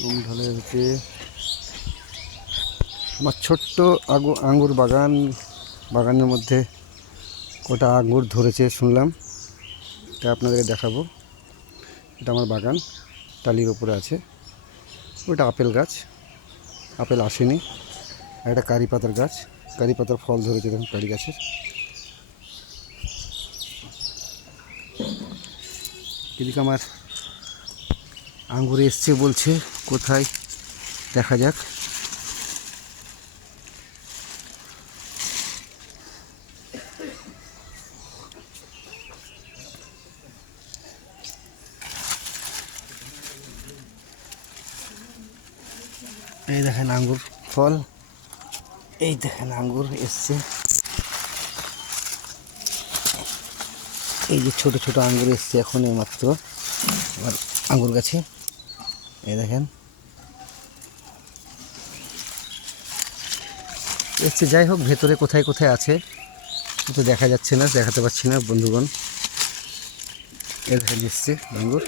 কলম ঢালে হচ্ছে আমার ছোট্ট আঙ্গুর বাগানের মধ্যে কটা আঙ্গুর ধরেছে শুনলাম, তা আপনাদেরকে দেখাবো। এটা আমার বাগান, টালির ওপরে আছে। ওটা আপেল গাছ, আপেল আসেনি। আর একটা কারি পাতার গাছ, কারি পাতার ফল ধরেছে দেখুন কারি গাছের। এদিকে আমার আঙ্গুর এসছে বলছে, কোথায় দেখা যাক। এই দেখেন আঙ্গুর ফল, এই দেখেন আঙ্গুর এসছে। এই যে ছোট ছোট আঙ্গুর এসছে এখন মাত্র আমার আঙ্গুর গাছে, এই দেখেন এসছে। যাই হোক, ভেতরে কোথায় কোথায় আছে তো দেখা যাচ্ছে না, দেখাতে পারছি না বন্ধুগণ। এই দেখেন এসছে আঙ্গুর।